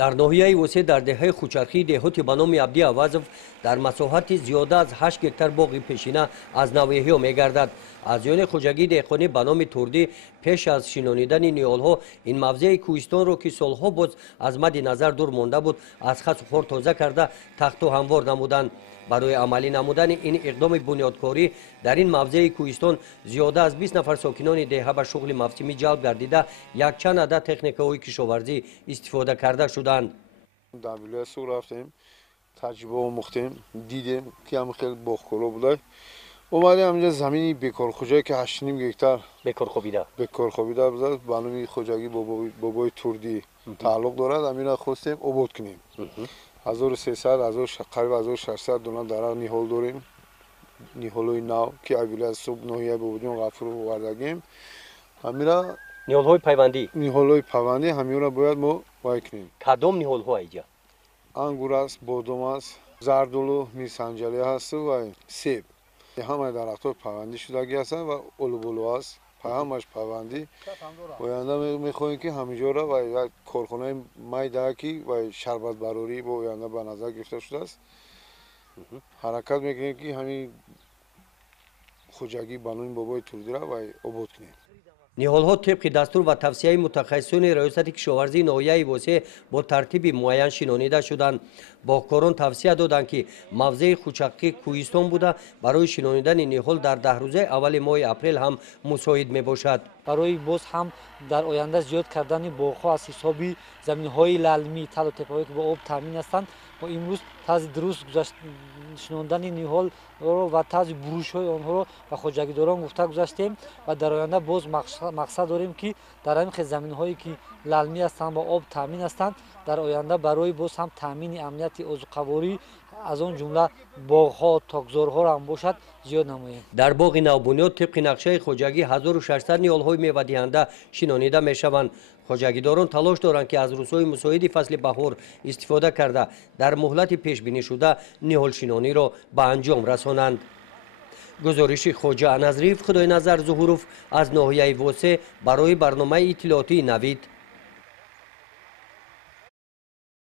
در ناحیه وسه در دهه خوچرخی دهاتی به نام عبدی عوضов در مساحت زیاده از 8 هکتار باغ پیشینه از نوحیه میگردد. از یون خوجگی دهقانی به نام توردی پیش از شنانیدن نیالها این موضع کوهستان را که سالها بود از مد نظر دور مانده بود از خس و خور تازه کرده تخت و هموار نمودند. برای عملی نمودن این اقدام بنیادکاری در این موضع کوهستان زیاده از 20 نفر ساکنان دهه به شغل موسمی جلب گردیده یک چند عدد تکنیک‌های کشاورزی استفاده کرده شدند. در ولایت سوق رفتیم، تجربه آموختیم، دیدیم که هم خیلی باغکارا بوده. اومدیم اینجا زمینی بیکار خوجایی که 8.5 هکتار بیکار خوابیده بود به نام خوجگی بابای توردی تعلق دارد. همین خواستیم آباد کنیم. 1300 قریب 1600 دونه درخت نیهال داریم. نیهالای نو که اولیه صبح ناحیه بودیم غفور رو وردگیم. همینا نیهال‌های پیوندی همینا باید ما وای کنیم. کدام نیهال‌ها اینجا؟ انگور است، بادام است، زردالو، میرسنجالی هست و سیب. همه درخت‌ها پیوندی شدگی هستند و الوبولو است. همش پیوندی. آینده می‌خواهیم که همینجا را و یک کارخانه میدهکی و شربت براری با آینده به نظر گرفته شده است. حرکت میکنیم که همین خوجگی بانوی بابای توردی را و آباد کنیم. نیهال‌ها طبق دستور و توصیه متخصصان ریاست کشاورزی ناحیه وسه با ترتیب معین شنانیده شدند. باغکاران توصیه دادند که موضع خوچکی کوهستان بوده برای شنانیدن نیهال در 10 روزه اول ماه اپریل هم مساعد میباشد. برای باز هم در آینده زیاد کردن باغ‌ها از حساب زمین‌های للمی تل و تپه‌هایی که با آب تامین هستند ما امروز طرز درست شناندن نیهال و طرز بروش‌های آنها را به خوجگیداران گفته گذاشتیم و در آینده باز مقصد داریم که در این زمین‌هایی که للمی هستند با آب تامین هستند در آینده برای باز هم تامین امنیت عضوقواری از اون جمله باغ‌ها تاکزارها را هم باشد زیاد نماییم. در باغ نوبنیاد طبق نقشه خوجگی 1600 نیال‌های میوه‌دهنده شنانیده میشوند. خوجگیداران تلاش دارند که از روزهای مساعد فصل بهار استفاده کرده در مهلت پیش بینی شده نیهال شنانی را به انجام رسانند. گزارش خواجه نظریف خدای نظر ظهوروف از ناحیه وسه برای برنامه اطلاعاتی نوید.